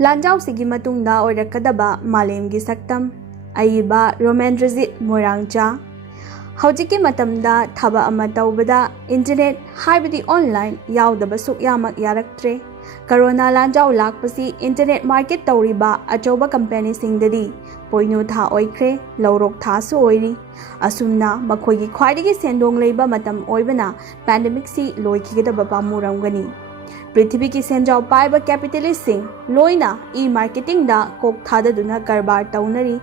Lanjausigꯤ Matungda Oigadaba Malemgi Saktam Aiba Romendrajit Moirangcha Haujiki Matamda Thaba Ama Taubada Internet Haibadi Online Yaudaba Sukyamak Yaraktre Corona Lanjau Lakpasi Internet Market Tauriba Achoba Company Singdadi Poinu Tha Oikre Laurok Tha Su Oiri Asumna Makogi Khwaidigi Sendong Leiba Matam Oibana Pandemic Si Loikigada Pamuramgani Prithivi ki senjau paiba capitalist sing loina e-marketing da kok thada duna karbar taunari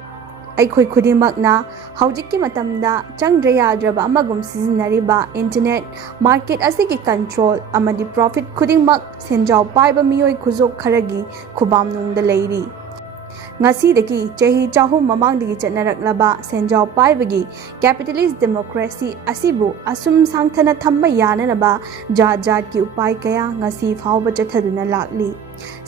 aikhoi khudimagna haujikki matamda changdra yadraba amagum sizinariba internet market asigi control amadi profit khudimag senjau paiba miyoi khuzok kharagi khubam nungda leiri ngasidagi chahi chahum mamangdagi chatnaraklaba senjau paibagi capitalist democracy asibu asum sangthana thamma yananaba jat ki upai kaya ngasi phawba chathaduna lakli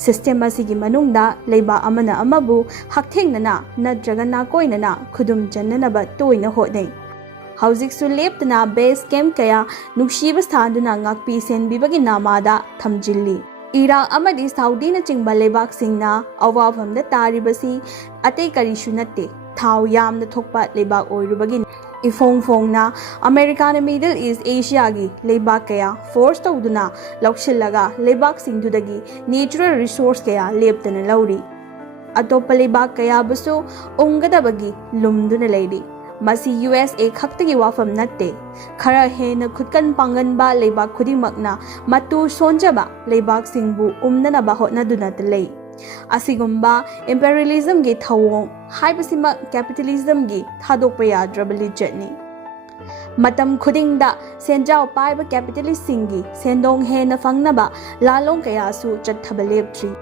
system asigi manungda leiba amana amabu hakthengnana nadraga na koinana khudum jannanaba toina hodai Haujiksu leptana base camp kaya nukshiba sthanduna ngakpi senbibagi namada thamjilli Iraq amadi Saudi na chingba lebak singna awafamda taribasi atay karishu natte thau yamna thokpa lebak oirubagi ifongfongna America na Middle East Asia gi lebak kaya force tawduna laukhillaga lebak singdudagi natural resource kaya leptana lauri atopa lebak kaya busu unggadabagi lumduna leidi Masi USA khaktagi wafam natte khara hena khutkan panganba leibak khudimagna matu sonjaba leibak singbu umnanaba hotnaduna lei asigumba imperialism gi thawong haibasima capitalism gi thadokpa yadrabali jetni matam khudingda senjau paiba capitalist singi sendong hena fangnaba lalong kayasu chathabaleptri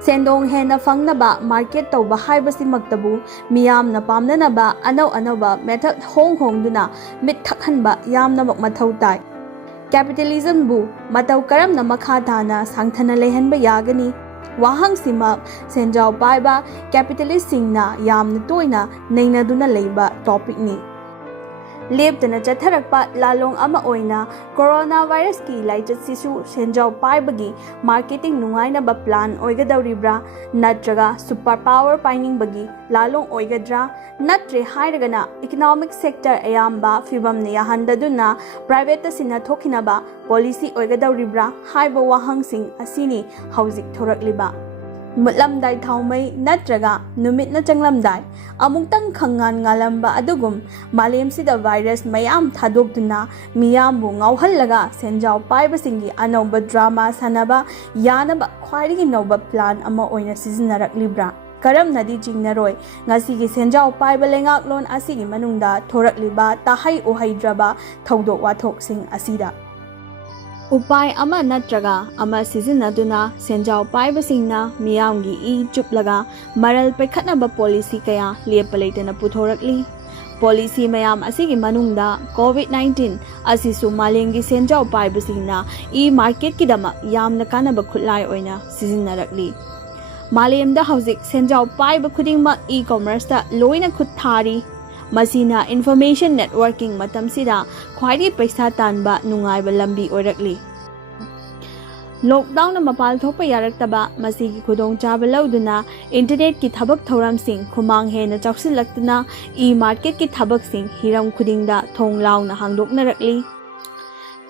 Sendong hena fangnaba market tawba haibasi magtabu miyamna pamnanaba anau method hongduna mit thakhanba yamna mathau tai capitalism bu mataw karamna makha thana sangthana lehanba yagani wahang sima senjau paiba capitalist singna yamna toina neinaduna leiba topic ni Leptana chatharakpa lalong ama oina coronavirus ki laichat sisu senjau paibagi marketing nungaina ba plan oigadawribra natraga superpower pining bagi lalong oigadra natre hairagana economic sector ayamba fibam ne yahandaduna private sina thokina ba policy oigadawribra haiba wahang sing asini haujik thorakliba Mutlamdai thaumai natraga numitna changlamdai amungtang khangan ngalamba adugum malemsida virus mayam thadokduna miyambu ngauhallaga senjau paibasingi anauba drama sanaba yanaba khwairigi noba plan ama oina sizinaraklibra karam nadi jingnaroi ngasigi senjau paiba lengaklon asigi manungda thorakliba tahai ohaidraba thodok wathok sing asida Upai ama natraga ama sizinaduna senjau paibasingna miyamgi e chuplaga maral pekhatnaba policy kaya lepalaitana puthorakli policy mayam asigi manungda covid-19 asisu malengi senjau paibasingna e market kidama yamna kanaba khutlai oina sizinnarakli malemda haujik senjau paiba khudingma e-commerce ta loina khutthari Masina information networking matamsida khwaidi paisa tanba nungaiba lambi oirakli Lockdown na mapal thokpa yaraktaba masigi khudong chaba lauduna internet ki thabak thoram sing khumang he na chauksilaktuna e-market ki thabak sing hiram khudingda thonglaw na hangdoknarakli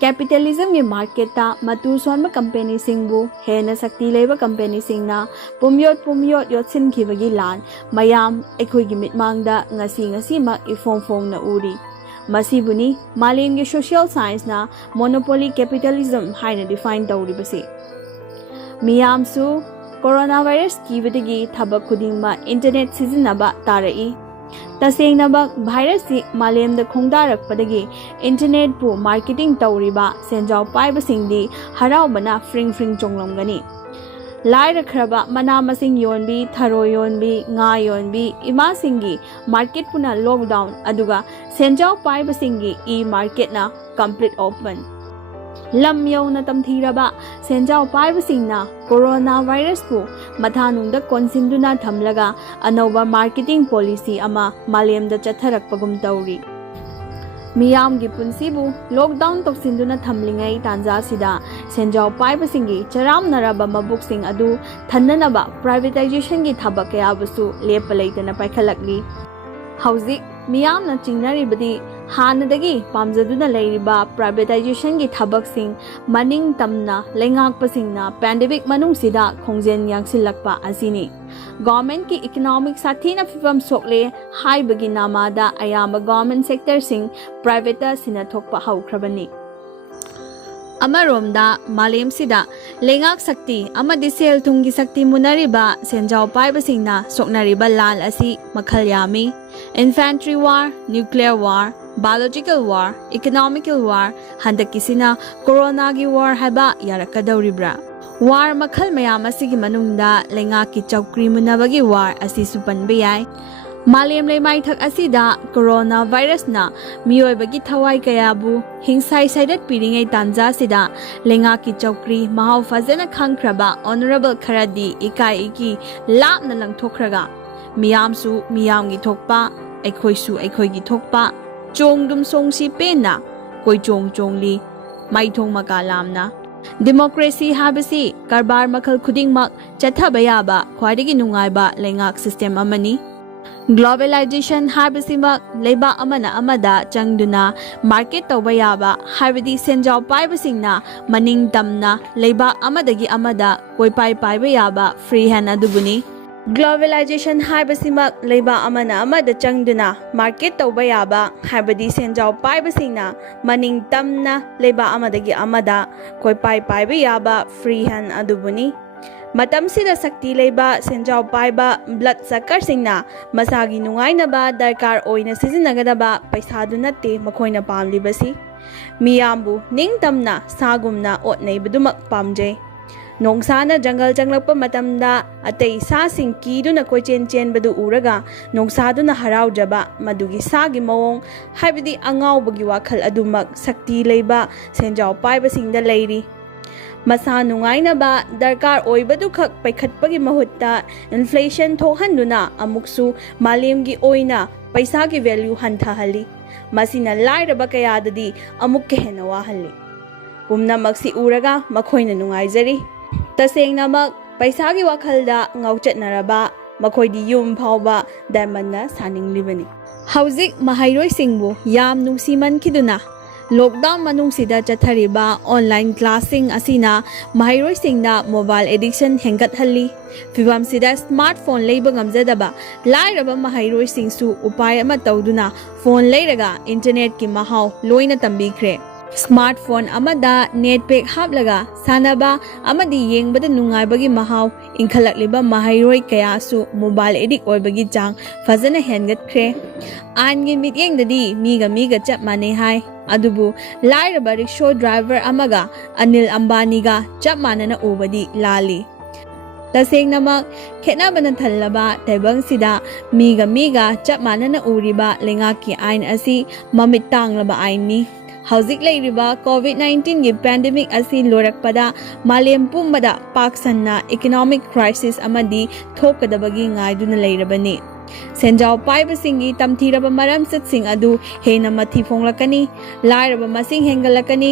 Capitalism ge market ta matu sonba company singbu he na sakti leba company singna pumyot yotsin khibagi lan mayam ekhoi gi mitmangda ngasi ma ifong na uri masibuni malemge social science na monopoly capitalism haina define tawribasi miyamsu coronavirus kibadagi thabak khudingma internet sizinaba tarai tasengna virus si malemda khongdarakpadagi internet pu marketing tawriba senjau paibasingdi haraubana fring chonglomgani Laira khraba mana masing yonbi tharo yonbi nga yonbi ima singi market puna lockdown aduga senjau paiba singi e market na complete open lam yona tamthiraba senjau paiba singna coronavirus pu mathanungda konsinduna thamlaga anova marketing policy ama malemda chatharakpagum tawri ꯃꯤꯌꯥꯝꯒꯤ ꯄꯨꯟꯁꯤꯕꯨ lockdown ꯇꯧꯁꯤꯟꯗꯨꯅ ꯊꯝꯂꯤꯉꯩ ꯇꯥꯟꯖꯥꯁꯤꯗ ꯁꯦꯟꯖꯥꯎ ꯄꯥꯏꯕꯁꯤꯡꯒꯤ ꯆꯔꯥꯝꯅꯔꯕ ꯃꯕꯨꯛꯁꯤꯡ ꯑꯗꯨ ꯊꯟꯅꯅꯕ ꯄ꯭ꯔꯥꯏꯚꯦꯇꯥꯏꯖꯦꯁꯟꯒꯤ ꯊꯕꯛ ꯀꯌꯥꯕꯨꯁꯨ ꯂꯦꯞꯄ ꯂꯩꯇꯅ ꯄꯥꯏꯈꯠꯂꯛꯂꯤ꯫ ꯍꯧꯖꯤꯛ ꯃꯤꯌꯥꯝꯅ ꯆꯤꯡꯅꯔꯤꯕꯗꯤ ꯍꯥꯟꯅꯗꯒꯤ ꯄꯥꯝꯖꯗꯨꯅ ꯂꯩꯔꯤꯕ ꯄ꯭ꯔꯥꯏꯚꯦꯇꯥꯏꯖꯦꯁꯟꯒꯤ ꯊꯕꯛꯁꯤꯡ ꯃꯅꯤꯡ ꯇꯝꯅ ꯂꯩꯉꯥꯛꯄꯁꯤꯡꯅ ꯄꯦꯟꯗꯦꯃꯤꯛ ꯃꯅꯨꯡꯁꯤꯗ ꯈꯣꯡꯖꯦꯜ ꯌꯥꯡꯁꯤꯜꯂꯛꯄ ꯑꯁꯤꯅꯤ꯫ ꯒꯚꯔꯟꯃꯦꯟꯠꯀꯤ ꯏꯀꯣꯅꯣꯃꯤꯛ ꯁꯥꯊꯤꯅ ꯐꯤꯚꯝ ꯁꯣꯛꯂꯦ ꯍꯥꯏꯕꯒꯤ ꯅꯃꯥꯗ ꯑꯌꯥꯝꯕ ꯒꯚꯔꯟꯃꯦꯟꯠ ꯁꯦꯛꯇꯔꯁꯤꯡ ꯄ꯭ꯔꯥꯏꯚꯦꯠꯇ ꯁꯤꯟꯅꯊꯣꯛꯄ ꯍꯧꯈ꯭ꯔꯕꯅꯤ꯫ ꯑꯃꯔꯣꯝꯗ ꯃꯥꯂꯦꯝꯁꯤꯗ ꯂꯩꯉꯥꯛ ꯁꯛꯇꯤ ꯑꯃꯗꯤ ꯁꯦꯜ ꯊꯨꯝꯒꯤ ꯁꯛꯇꯤ ꯃꯨꯟꯅꯔꯤꯕ ꯁꯦꯟꯖꯥꯎ ꯄꯥꯏꯕꯁꯤꯡꯅ ꯁꯣꯛꯅꯔꯤꯕ ꯂꯥꯟ ꯑꯁꯤ ꯃꯈꯜ ꯌꯥꯝꯃꯤ꯫ Infantry war, nuclear war, biological war, economical war, ꯍꯟꯗꯛꯀꯤꯁꯤꯅ ꯀꯣꯔꯣꯅꯥꯒꯤ ꯋꯥꯔ ꯍꯥꯏꯕ ꯌꯥꯔꯛꯀꯗꯧꯔꯤꯕ꯭ꯔꯥ? ꯋꯥꯔ ꯃꯈꯜ ꯃꯌꯥꯝ ꯑꯁꯤꯒꯤ ꯃꯅꯨꯡꯗ ꯂꯩꯉꯥꯛꯀꯤ ꯆꯧꯀ꯭ꯔꯤ ꯃꯨꯟꯅꯕꯒꯤ ꯋꯥꯔ ꯑꯁꯤꯁꯨ ꯄꯟꯕ ꯌꯥꯏ꯫ ꯃꯥꯂꯦꯝ ꯂꯩꯃꯥꯏꯊꯛ ꯑꯁꯤꯗ ꯀꯣꯔꯣꯅꯥ ꯚꯥꯏꯔꯁꯅ ꯃꯤꯑꯣꯏꯕꯒꯤ ꯊꯋꯥꯏ ꯀꯌꯥꯕꯨ ꯍꯤꯡꯁꯥꯏ ꯁꯩꯗꯠ ꯄꯤꯔꯤꯉꯩ ꯇꯥꯟꯖꯥꯁꯤꯗ ꯂꯩꯉꯥꯛꯀꯤ ꯆꯧꯀ꯭ꯔꯤ ꯃꯍꯥꯎ ꯐꯖꯅ ꯈꯪꯈ꯭ꯔꯕ ꯑꯣꯅꯔꯦꯕꯜ ꯈꯔꯗꯤ ꯏꯀꯥꯏ ꯏꯀꯤ ꯂꯥꯞꯅ ꯂꯪꯊꯣꯛꯈ꯭ꯔꯒ ꯃꯤꯌꯥꯝꯁꯨ ꯃꯤꯌꯥꯝꯒꯤ ꯊꯣꯛꯄ, ꯑꯩꯈꯣꯏꯁꯨ ꯑꯩꯈꯣꯏꯒꯤ ꯊꯣꯛꯄ ꯆꯣꯡꯗꯨꯝ ꯁꯣꯡꯁꯤ ꯄꯦꯟꯅ ꯀꯣꯏꯆꯣꯡ ꯆꯣꯡꯂꯤ ꯃꯥꯏꯊꯣꯡ ꯃꯀꯥ ꯂꯥꯝꯅ꯫ ꯗꯦꯃꯣꯀ꯭ꯔꯦꯁꯤ ꯍꯥꯏꯕꯁꯤ ꯀꯔꯕꯥꯔ ꯃꯈꯜ ꯈꯨꯗꯤꯡꯃꯛ ꯆꯠꯊꯕ ꯌꯥꯕ ꯈ꯭ꯋꯥꯏꯗꯒꯤ ꯅꯨꯡꯉꯥꯏꯕ ꯂꯩꯉꯥꯛ ꯁꯤꯁꯇꯦꯝ ꯑꯃꯅꯤ꯫ ꯒ꯭ꯂꯣꯕꯦꯂꯥꯏꯖꯦꯁꯟ ꯍꯥꯏꯕꯁꯤꯃꯛ ꯂꯩꯕꯥꯛ ꯑꯃꯅ ꯑꯃꯗ ꯆꯪꯗꯨꯅ ꯃꯥꯔꯀꯦꯠ ꯇꯧꯕ ꯌꯥꯕ ꯍꯥꯏꯕꯗꯤ ꯁꯦꯟꯖꯥꯎ ꯄꯥꯏꯕꯁꯤꯡꯅ ꯃꯅꯤꯡ ꯇꯝꯅ ꯂꯩꯕꯥꯛ ꯑꯃꯗꯒꯤ ꯑꯃꯗ ꯀꯣꯏꯄꯥꯏ ꯄꯥꯏꯕ ꯌꯥꯕ ꯐ꯭ꯔꯤ ꯍꯦꯟ ꯑꯗꯨꯕꯨꯅꯤ꯫ ꯒ꯭ꯂꯣꯕꯦꯂꯥꯏꯖꯦꯁꯟ ꯍꯥꯏꯕꯁꯤꯃꯛ ꯂꯩꯕꯥꯛ ꯑꯃꯅ ꯑꯃꯗ ꯆꯪꯗꯨꯅ ꯃꯥꯔꯀꯦꯠ ꯇꯧꯕ ꯌꯥꯕ ꯍꯥꯏꯕꯗꯤ ꯁꯦꯟꯖꯥꯎ ꯄꯥꯏꯕꯁꯤꯡꯅ ꯃꯅꯤꯡ ꯇꯝꯅ ꯂꯩꯕꯥꯛ ꯑꯃꯗꯒꯤ ꯑꯃꯗ ꯀꯣꯏꯄꯥꯏ ꯄꯥꯏꯕ ꯌꯥꯕ ꯐ꯭ꯔꯤ ꯍꯦꯟ ꯑꯗꯨꯕꯨꯅꯤ꯫ ꯃꯇꯝꯁꯤꯗ ꯁꯛꯇꯤ ꯂꯩꯕ ꯁꯦꯟꯖꯥꯎ ꯄꯥꯏꯕ ꯕ꯭ꯂꯗ ꯁꯛꯀꯔꯁꯤꯡꯅ ꯃꯁꯥꯒꯤ ꯅꯨꯡꯉꯥꯏꯅꯕ ꯗꯔꯀꯥꯔ ꯑꯣꯏꯅ ꯁꯤꯖꯤꯟꯅꯒꯗꯕ ꯄꯩꯁꯥꯗꯨ ꯅꯠꯇꯦ ꯃꯈꯣꯏꯅ ꯄꯥꯝꯂꯤꯕꯁꯤ꯫ ꯃꯤꯌꯥꯝꯕꯨ ꯅꯤꯡꯇꯝꯅ ꯁꯥꯒꯨꯝꯅ ꯑꯣꯠ ꯅꯩꯕꯗꯨꯃꯛ ꯄꯥꯝꯖꯩ꯫ ꯅꯣꯡꯁꯥꯅ ꯖꯪꯒꯜ ꯆꯪꯂꯛꯄ ꯃꯇꯝꯗ ꯑꯇꯩ ꯁꯥꯁꯤꯡ ꯀꯤꯗꯨꯅ ꯀꯣꯏꯆꯦꯟ ꯆꯦꯟꯕꯗꯨ ꯎꯔꯒ ꯅꯣꯡꯁꯥꯗꯨꯅ ꯍꯔꯥꯎꯖꯕ ꯃꯗꯨꯒꯤ ꯁꯥꯒꯤ ꯃꯑꯣꯡ ꯍꯥꯏꯕꯗꯤ ꯑꯉꯥꯎꯕꯒꯤ ꯋꯥꯈꯜ ꯑꯗꯨꯃꯛ ꯁꯛꯇꯤ ꯂꯩꯕ ꯁꯦꯟꯖꯥꯎ ꯄꯥꯏꯕꯁꯤꯡꯗ ꯂꯩꯔꯤ꯫ ꯃꯁꯥ ꯅꯨꯡꯉꯥꯏꯅꯕ ꯗꯔꯀꯥꯔ ꯑꯣꯏꯕꯗꯨꯈꯛ ꯄꯩꯈꯠꯄꯒꯤ ꯃꯍꯨꯠꯇ ꯏꯟꯐ꯭ꯂꯦꯁꯟ ꯊꯣꯛꯍꯟꯗꯨꯅ ꯑꯃꯨꯛꯁꯨ ꯃꯥꯂꯦꯝꯒꯤ ꯑꯣꯏꯅ ꯄꯩꯁꯥꯒꯤ ꯚꯦꯜꯌꯨ ꯍꯟꯊꯍꯜꯂꯤ꯫ ꯃꯁꯤꯅ ꯂꯥꯏꯔꯕ ꯀꯌꯥꯗꯗꯤ ꯑꯃꯨꯛꯀ ꯍꯦꯟꯅ ꯋꯥꯍꯜꯂꯤ꯫ ꯄꯨꯝꯅꯃꯛꯁꯤ ꯎꯔꯒ ꯃꯈꯣꯏꯅ ꯅꯨꯡꯉꯥꯏꯖꯔꯤ꯫ ꯇꯁꯦꯡꯅꯃꯛ ꯄꯩꯁꯥꯒꯤ ꯋꯥꯈꯜꯗ ꯉꯥꯎꯆꯠꯅꯔꯕ ꯃꯈꯣꯏꯗꯤ ꯌꯨꯝ ꯐꯥꯎꯕ ꯗꯥꯏꯃꯟꯅ ꯁꯥꯅꯤꯡꯂꯤꯕꯅꯤ꯫ ꯍꯧꯖꯤꯛ ꯃꯍꯩꯔꯣꯏꯁꯤꯡꯕꯨ ꯌꯥꯝ ꯅꯨꯡꯁꯤꯃꯟꯈꯤꯗꯨꯅ ꯂꯣꯛꯗꯥꯎꯟ ꯃꯅꯨꯡꯁꯤꯗ ꯆꯠꯊꯔꯤꯕ ꯑꯣꯟꯂꯥꯏꯟ ꯀ꯭ꯂꯥꯁꯁꯤꯡ ꯑꯁꯤꯅ ꯃꯍꯩꯔꯣꯏꯁꯤꯡꯗ ꯃꯣꯕꯥꯏꯜ ꯑꯦꯗꯤꯛꯁꯟ ꯍꯦꯟꯒꯠꯍꯜꯂꯤ꯫ ꯐꯤꯚꯝꯁꯤꯗ ꯁ꯭ꯃꯥꯔꯠ ꯐꯣꯟ ꯂꯩꯕ ꯉꯝꯖꯗꯕ ꯂꯥꯏꯔꯕ ꯃꯍꯩꯔꯣꯏꯁꯤꯡꯁꯨ ꯎꯄꯥꯏ ꯑꯃ ꯇꯧꯗꯨꯅ ꯐꯣꯟ ꯂꯩꯔꯒ ꯏꯟꯇꯔꯅꯦꯠꯀꯤ ꯃꯍꯥꯎ ꯂꯣꯏꯅ ꯇꯝꯕꯤꯈ꯭ꯔꯦ꯫ ꯁ꯭ꯃꯥꯔꯠ ꯐꯣꯟ ꯑꯃꯗ ꯅꯦꯠ ꯄꯦꯛ ꯍꯥꯞꯂꯒ ꯁꯥꯟꯅꯕ ꯑꯃꯗꯤ ꯌꯦꯡꯕꯗ ꯅꯨꯡꯉꯥꯏꯕꯒꯤ ꯃꯍꯥꯎ ꯏꯟꯈꯠꯂꯛꯂꯤꯕ ꯃꯍꯩꯔꯣꯏ ꯀꯌꯥꯁꯨ ꯃꯣꯕꯥꯏꯜ ꯑꯦꯗꯤꯛ ꯑꯣꯏꯕꯒꯤ ꯆꯥꯡ ꯐꯖꯅ ꯍꯦꯟꯒꯠꯈ꯭ꯔꯦ꯫ ꯑꯥꯏꯟꯒꯤ ꯃꯤꯠꯌꯦꯡꯗꯗꯤ ꯃꯤꯒ ꯆꯞ ꯃꯥꯟꯅꯩ ꯍꯥꯏ, ꯑꯗꯨꯕꯨ ꯂꯥꯏꯔꯕ ꯔꯤꯛꯁꯣ ꯗ꯭ꯔꯥꯏꯚꯔ ꯑꯃꯒ ꯑꯅꯤꯜ ꯑꯝꯕꯥꯅꯤꯒ ꯆꯞ ꯃꯥꯟꯅꯅ ꯎꯕꯗꯤ ꯂꯥꯜꯂꯤ꯫ ꯇꯁꯦꯡꯅꯃꯛ ꯈꯦꯠꯅꯕꯅ ꯊꯜꯂꯕ ꯇꯥꯏꯕꯪꯁꯤꯗ ꯃꯤꯒ ꯆꯞ ꯃꯥꯟꯅꯅ ꯎꯔꯤꯕ ꯂꯩꯉꯥꯛꯀꯤ ꯑꯥꯏꯟ ꯑꯁꯤ ꯃꯃꯤꯠ ꯇꯥꯡꯂꯕ ꯑꯥꯏꯟꯅꯤ꯫ ꯍꯧꯖꯤꯛ ꯂꯩꯔꯤꯕ ꯀꯣꯚꯤꯗ-19ꯒꯤ ꯄꯦꯟꯗꯦꯃꯤꯛ ꯑꯁꯤ ꯂꯣꯏꯔꯛꯄꯗ ꯃꯥꯂꯦꯝ ꯄꯨꯝꯕꯗ ꯄꯥꯛ ꯁꯟꯅ ꯏꯀꯣꯅꯣꯃꯤꯛ ꯀ꯭ꯔꯥꯏꯁꯤꯁ ꯑꯃꯗꯤ ꯊꯣꯛꯀꯗꯕꯒꯤ ꯉꯥꯏꯗꯨꯅ ꯂꯩꯔꯕꯅꯤ꯫ ꯁꯦꯟꯖꯥꯎ ꯄꯥꯏꯕꯁꯤꯡꯒꯤ ꯇꯝꯊꯤꯔꯕ ꯃꯔꯝꯆꯠꯁꯤꯡ ꯑꯗꯨ ꯍꯦꯟꯅ ꯃꯊꯤ ꯐꯣꯡꯂꯛꯀꯅꯤ, ꯂꯥꯏꯔꯕ ꯃꯁꯤꯡ ꯍꯦꯟꯒꯠꯂꯛꯀꯅꯤ,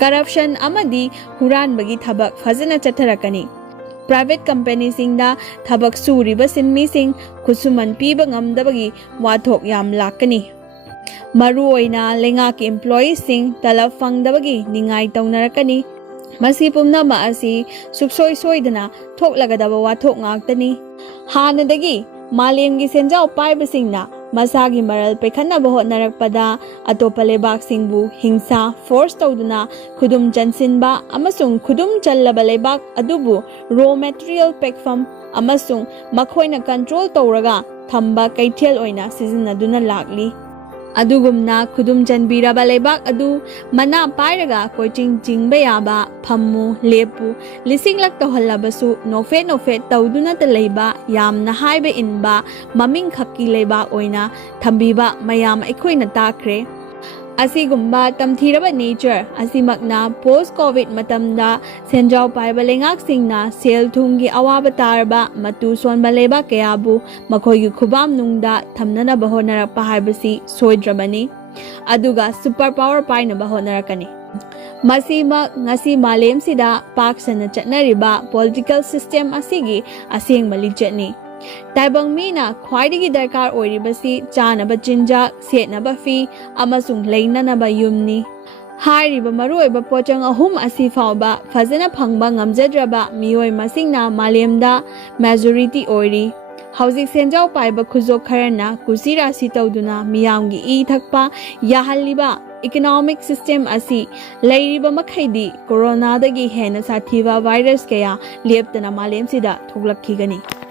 ꯀꯔꯞꯁꯟ ꯑꯃꯗꯤ ꯍꯨꯔꯥꯟꯕꯒꯤ ꯊꯕꯛ ꯐꯖꯅ ꯆꯠꯊꯔꯛꯀꯅꯤ꯫ ꯄ꯭ꯔꯥꯏꯚꯦꯠ ꯀꯝꯄꯦꯅꯤꯁꯤꯡꯗ ꯊꯕꯛ ꯁꯨꯔꯤꯕ ꯁꯤꯟꯃꯤꯁꯤꯡ ꯈꯨꯠꯁꯨꯃꯟ ꯄꯤꯕ ꯉꯝꯗꯕꯒꯤ ꯋꯥꯊꯣꯛ ꯌꯥꯝ ꯂꯥꯛꯀꯅꯤ꯫ ꯃꯔꯨꯑꯣꯏꯅ ꯂꯩꯉꯥꯛꯀꯤ ꯏꯝꯄ꯭ꯂꯣꯌꯤꯁꯤꯡ ꯇꯂꯕ ꯐꯪꯗꯕꯒꯤ ꯅꯤꯡꯉꯥꯏ ꯇꯧꯅꯔꯛꯀꯅꯤ꯫ ꯃꯁꯤ ꯄꯨꯝꯅꯃꯛ ꯑꯁꯤ ꯁꯨꯡꯁꯣꯏ ꯁꯣꯏꯗꯅ ꯊꯣꯛꯂꯒꯗꯕ ꯋꯥꯊꯣꯛ ꯉꯥꯛꯇꯅꯤ꯫ ꯍꯥꯟꯅꯗꯒꯤ ꯃꯥꯂꯦꯝꯒꯤ ꯁꯦꯟꯖꯥꯎ ꯄꯥꯏꯕꯁꯤꯡꯅ ꯃꯁꯥꯒꯤ ꯃꯔꯜ ꯄꯩꯈꯠꯅꯕ ꯍꯣꯠꯅꯔꯛꯄꯗ ꯑꯇꯣꯞꯄ ꯂꯩꯕꯥꯛꯁꯤꯡꯕꯨ ꯍꯤꯡꯁꯥ ꯐꯣꯔꯁ ꯇꯧꯗꯨꯅ ꯈꯨꯗꯨꯝ ꯆꯟꯁꯤꯟꯕ ꯑꯃꯁꯨꯡ ꯈꯨꯗꯨꯝ ꯆꯜꯂꯕ ꯂꯩꯕꯥꯛ ꯑꯗꯨꯕꯨ ꯔꯣ ꯃꯦꯇꯔꯤꯌꯦꯜ ꯄꯦꯛꯐꯝ ꯑꯃꯁꯨꯡ ꯃꯈꯣꯏꯅ ꯀꯟꯇ꯭ꯔꯣꯜ ꯇꯧꯔꯒ ꯊꯝꯕ ꯀꯩꯊꯦꯜ ꯑꯣꯏꯅ ꯁꯤꯖꯤꯟꯅꯗꯨꯅ ꯂꯥꯛꯂꯤ꯫ ꯑꯗꯨꯒꯨꯝꯅ ꯈꯨꯗꯨꯝ ꯆꯟꯕꯤꯔꯕ ꯂꯩꯕꯥꯛ ꯑꯗꯨ ꯃꯅꯥ ꯄꯥꯏꯔꯒ ꯀꯣꯏꯆꯤꯡ ꯆꯤꯡꯕ ꯌꯥꯕ, ꯐꯝꯃꯨ ꯂꯦꯞꯄꯨ ꯂꯤꯁꯤꯡꯂꯛ ꯇꯧꯍꯜꯂꯕꯁꯨ ꯅꯣꯐꯦꯠ ꯇꯧꯗꯨꯅꯇ ꯂꯩꯕ, ꯌꯥꯝꯅ ꯍꯥꯏꯕ ꯏꯟꯕ ꯃꯃꯤꯡꯈꯛꯀꯤ ꯂꯩꯕꯥꯛ ꯑꯣꯏꯅ ꯊꯝꯕꯤꯕ ꯃꯌꯥꯝ ꯑꯩꯈꯣꯏꯅ ꯇꯥꯈ꯭ꯔꯦ꯫ ꯑꯁꯤꯒꯨꯝꯕ ꯇꯝꯊꯤꯔꯕ ꯅꯦꯆꯔ ꯑꯁꯤꯃꯛꯅ ꯄꯣꯁ ꯀꯣꯚꯤꯗ ꯃꯇꯝꯗ ꯁꯦꯟꯖꯥꯎ ꯄꯥꯏꯕ ꯂꯩꯉꯥꯛꯁꯤꯡꯅ ꯁꯦꯜ ꯊꯨꯝꯒꯤ ꯑꯋꯥꯕ ꯇꯥꯔꯕ ꯃꯇꯨ ꯁꯣꯟꯕ ꯂꯩꯕꯥꯛ ꯀꯌꯥꯕꯨ ꯃꯈꯣꯏꯒꯤ ꯈꯨꯕꯥꯝꯅꯨꯡꯗ ꯊꯝꯅꯅꯕ ꯍꯣꯠꯅꯔꯛꯄ ꯍꯥꯏꯕꯁꯤ ꯁꯣꯏꯗ꯭ꯔꯕꯅꯤ꯫ aduga super power painaba honarakani. Masimak ngasi malemsida paksana chatnariba political system asigi asing malijatni. Taibang mina khwaidagi darkar oiribasi chanaba chinjak setnaba fi amasung leinanaba yumni. Hairiba maruoiba pochang ahum asi fauba fazana phangba ngamjadraba mioi masingna malemda majority oiri. Hauzik senjau paiba khuzok kharana kusira si tawduna miyamgi I thakpa yahalliba economic system asi leiriba makhaidi corona dagi hena sathiba virus kaya leptana malem sida thoglakkhigani.